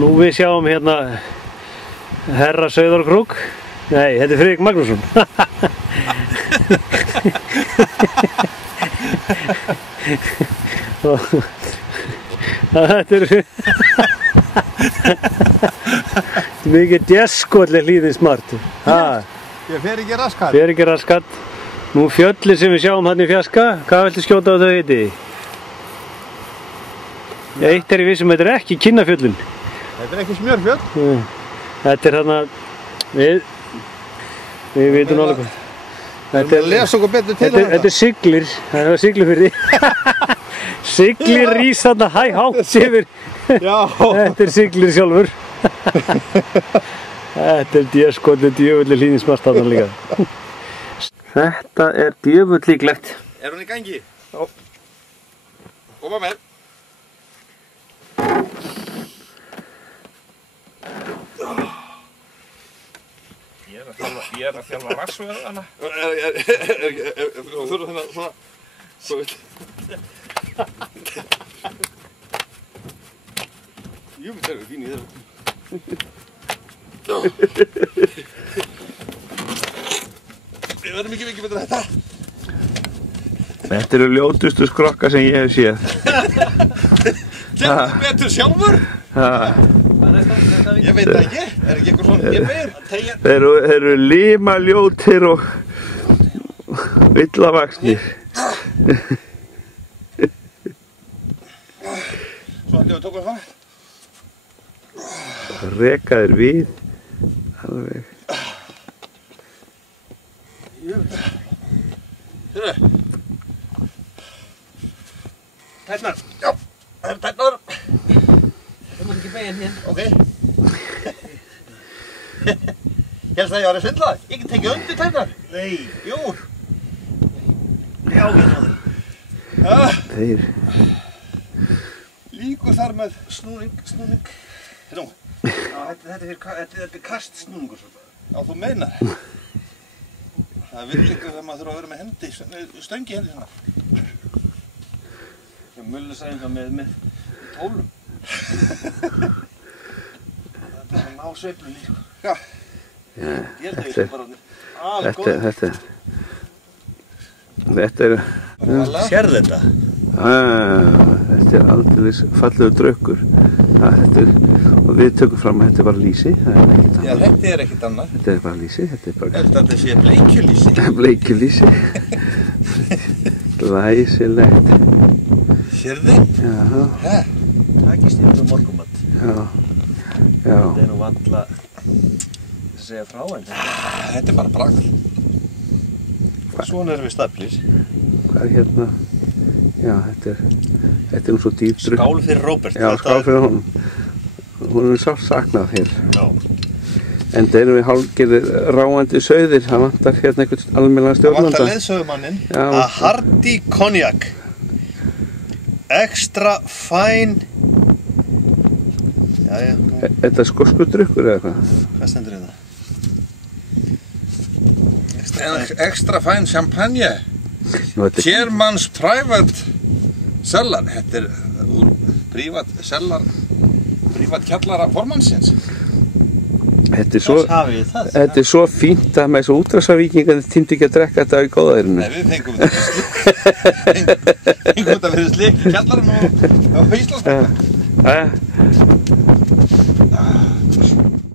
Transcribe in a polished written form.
Nú við sjáum hérna herra Sauðárkrók. Nei, þetta Friðrik Magnússon. Þetta mikið djasskolli hlýðin smart. Ég fer ekki raskat. Fer ekki raskat. Nú fjöllin sem við sjáum hann í fjarska, hvað viltu skjóta á þau heiti? Eitt í vissum, þetta ekki Kinnafjöllin. Þetta ekki Smjörfjöll. Þetta þarna, við vitum alveg hvað. Les okkur betur til þetta Siglir, það var Siglufirði. Siglir rís þarna hátt yfir. Já. Þetta Siglir sjálfur. Þetta djöskotið djöfulli hlýðinsmart þarna líka. Þetta djöfull líklegt. Hún í gangi? Já. Koma með. Ég að þjálfa rassvöðu hana. Þú þurfa þennan svona... Jú, þetta fín í þeirra. Við verðum ekki mikið betur en þetta. Þetta eru ljótustu skrokka sem ég hef séð. Kemur þú betur sjálfur? Ég veit það ekki. Ekki eitthvað svona ég beir? Þeir eru limaljótir og illavaxnir. Svona við tókum það. Reka þeir við. Alveg. Hérna. Tærnar. Já, það eru tærnar. Það mútt ekki beigja hérna. Ok. Helst að ég var að svindla? Ég get tekið undir tærnar. Nei. Jú. Já, ég náði. Þeir. Líkur þar með snúning. Hérna. Já, þetta er kastsnúningur svolítið. Já, þú meinar. Það vil líka þegar maður þurfa að vera með hendi, stöngi hendi svona. Ég mullisæðinga með tólum. Þetta er að ná sveiflunni, sko. Já. Ég held að ég sé bara Þetta er... Sérðu þetta? Þetta er aldrei fallegur draukkur. Og við tökum fram að þetta er bara lýsi. Já, þetta er ekkert annað. Þetta er bara lýsi. Þetta sé bleikjulýsi. Bleikjulýsi. Glæsilegt. Sérðu? Já. Takist yfir morgumat. Já. Þetta er nú valla að segja frá en þetta er bara bragð. Svona erum við staflir. Hvað er hérna? Já, þetta er nú svo dýr drukk. Skál fyrir Róbert. Já, skál fyrir honum. Hún er sárt saknað hér. Já. En það erum við hálfgerðir ráandi sauðir. Það vantar hérna einhvern almennilegan stjórnanda. Það vantar leiðsögumanninn. A Hardy Cognac. Extra fine. Jæja. Þetta er skoskur drukkur eða hvað? Hvað stendur þetta? Extra fine champagne. Chairman's private cellar. Þetta er prívat cellar. Prívat kjallara formannsins. Þetta er svo fínt að með þessu útrásarvíkingarnir tímdi ekki að drekka þetta í góðærinu. Nei, við fengum þetta fyrir slik í kjallarann og Íslandsbanka.